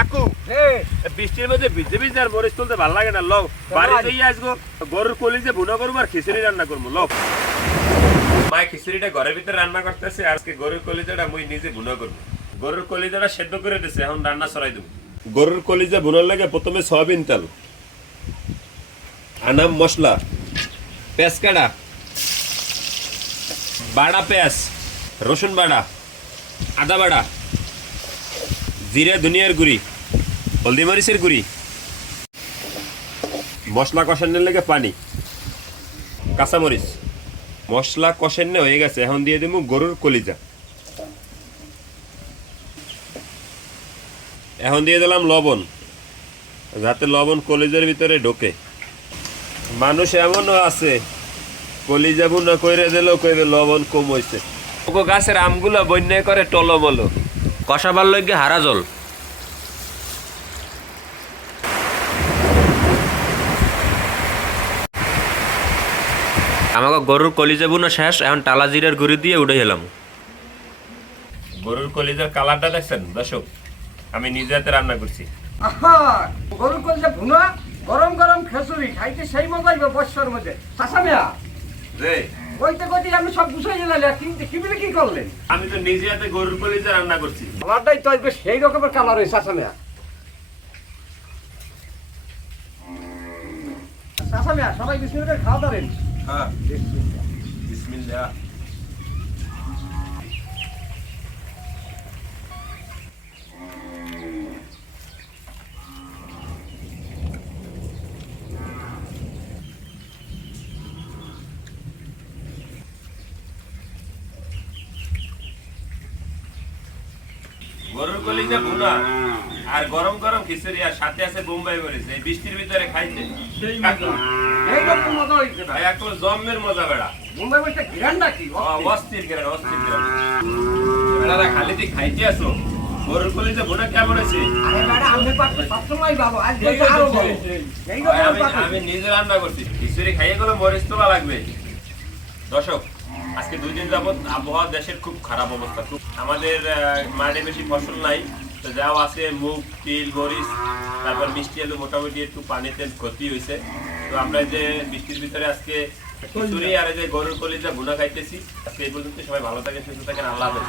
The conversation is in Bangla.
কাকু বৃষ্টির মধ্যে ভিজে ভিজে আর মরিচ তুলতে ভালো লাগে না। লও বাড়িতে আসবো, গরুর কলিজা ভুনা করবো আর খিচুড়ি রান্না করবো। লও মায় খিচুড়িটা ঘরের ভিতরে রান্না করতেছে, আজকে গরুর কলিজাটা মুই নিজে ভুনা করবো। গরুর কলিজাটা সেদ্ধ করে দিছে, এখন রান্না ছড়াই দেবো। গরুর কলিজা ভুনার লাগে প্রথমে সয়াবিন তেল, আনাম মশলা, পেঁয়াজ কাটা, বাড়া পেঁয়াজ, রসুন বাড়া, আদা বাড়া, জিরা ধনিয়ার গুঁড়ি, হলদি মরিচের গুঁড়ি, মশলা কষানোর লেগে পানি, কাঁচামরিচ। মশলা কষানো হয়ে গেছে, এখন দিয়ে দেবো গরুর কলিজা। এখন দিয়ে দিলাম লবণ, যাতে লবণ কলিজার ভিতরে ঢোকে। মানুষ এমনও আছে কলিজা ভুনা কইরে দিলেও কইবে লবণ কম হয়েছে। গাছের আমগুলো বন্যায় করে টলমলো, কষাবার লইগে হারা জল। আমাকে গরুর কলিজা বুনা শেষ, এখন টালা জিরার গুঁড়ি দিয়ে উঠে গেলাম। গরুর কলিজার কালারটা দেখছেন দর্শক? আমি নিজে হাতে রান্না করছি। আহা, গরুর কলিজা ভুনা, গরম গরম খিচুড়ি খাইতে সেই মজা হইবে বর্ষার মধ্যে। চাচা মিয়া, রে কইতে কইতে আমি সব গুছাই গেলাম, কি বলে কি করলেন? আমি তো নিজে হাতে গরুর কলিজা রান্না করছি। কালারটাই তো আজকে সেই রকমের কালার হয়েছে চাচা মিয়া। চাচা মিয়া, সবাই বিসমিল্লাহ খাওয়া দাঁড়েন। হ্যাঁ বিসমিল্লাহ। গরুর কলিজা ভুনা আর গরম গরম খিচুড়ি আর সাথে আছে বোম্বাই মরিচ, এই বৃষ্টির ভিতরে খাইতে এই রকম মজা হয়েছে না? একদম জম্মের মজা বেড়া। মুম্বাই বলতে ঘিরান্ডা কি? অস্থির গ্রান, অস্থির গ্রান। বেড়ারা খালি দিয়ে খাইতে আসো। গরুর কলিজা ভুনা কেমন আছে? আরে বেটা, আমি পাচ্ছি সবসময় বাবা, আজকে তো আরো ভালো। এই রকম পাচ্ছি। আমি নিজে রান্না করছি, খিচুড়ি খাইয়ে গেলে মরিচ তোলা লাগবে। দর্শক, আজকে 2 দিন যাবত আবহাওয়া দেশের খুব খারাপ অবস্থা। খুব আমাদের মাঠে বেশি ফসল নাই, তো যাও আছে মুগ, তিল, মরিচ, তারপর মিষ্টি আলু, মোটামুটি একটু পানিতে ক্ষতি হয়েছে। তো আমরা যে বৃষ্টির ভিতরে আজকে খিচুড়ি আর এই যে গরুর কলিজা ভুনা খাইতেছি। আজকে এই পর্যন্ত, সবাই ভালো থাকেন, সুস্থ থাকেন, আল্লাহ হাফেজ।